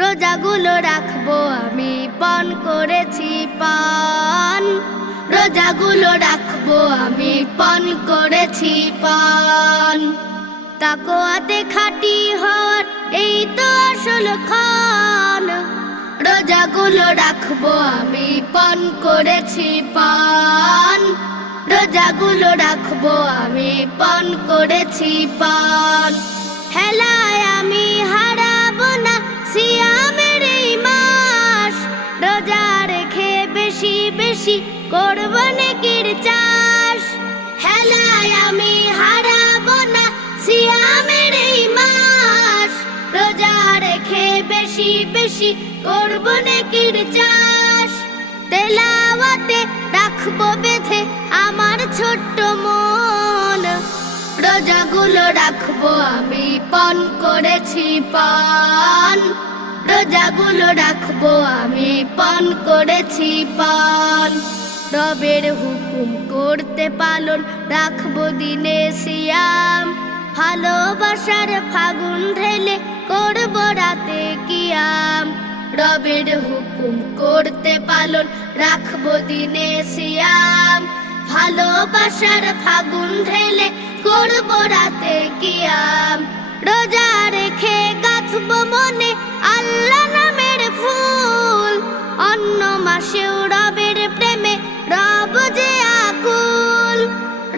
রোজাগুলো রাখবো আমি পান করেছি পান। রোজাগুলো রাখবো আমি পান করেছি পান। তাকওয়াতে খাঁটি হওয়ার এই তো আসল খান। রোজাগুলো রাখবো আমি পান করেছি পান। রোজাগুলো রাখবো আমি পান করেছি পান। হেলায় আমি হারাবো না সিয়ামের এই মাস। রোজা রেখে বেশি বেশি করবো নেকির চাষ। হেলায় আমি হারাবো না সিয়ামের এই মাস। রোজা রেখে বেশি বেশি করবো নেকির চাষ। তেলাওয়াতে রাখবো বেঁধে আমার ছোট্ট মন। রোজাগুলো রাখবো আমি পান করেছি পান। রোজাগুলো রাখবো আমি পান করেছি পান। রবের হুকুম করতে পালন রাখবো দিনে সিয়াম। ভালোবাসার ফাগুন ঢেলে করবো রাতে কিয়াম। রবের হুকুম করতে পালন রাখবো দিনে সিয়াম। ভালোবাসার ফাগুন ঢেলে করবো রাতে কিয়াম। রোজা রেখে গাঁথবো মনে আল্লাহ নামের ফুল। অন্য মাসেও রবের প্রেমে রব যে আকুল।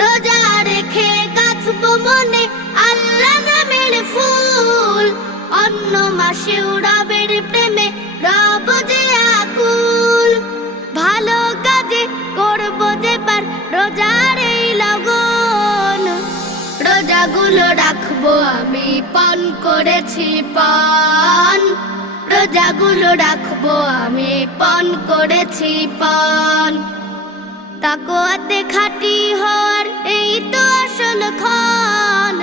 রোজা রেখে গাঁথবো মনে আল্লাহ নামের ফুল। অন্য মাসেও রবের প্রেমে রব যে আকুল। ভালো কাজে করবো যে পার রোজার এই লগন। রোজাগুলো রাখবো আমি পান করেছি পান। রোজাগুলো রাখবো আমি পান করেছি পান। তাকওয়াতে খাঁটি হওয়ার এই তো আসল খান।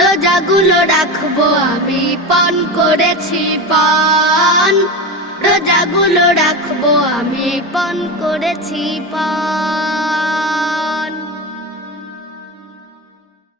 রোজাগুলো রাখবো আমি পান করেছি পান। রোজাগুলো রাখবো আমি পান করেছি পান।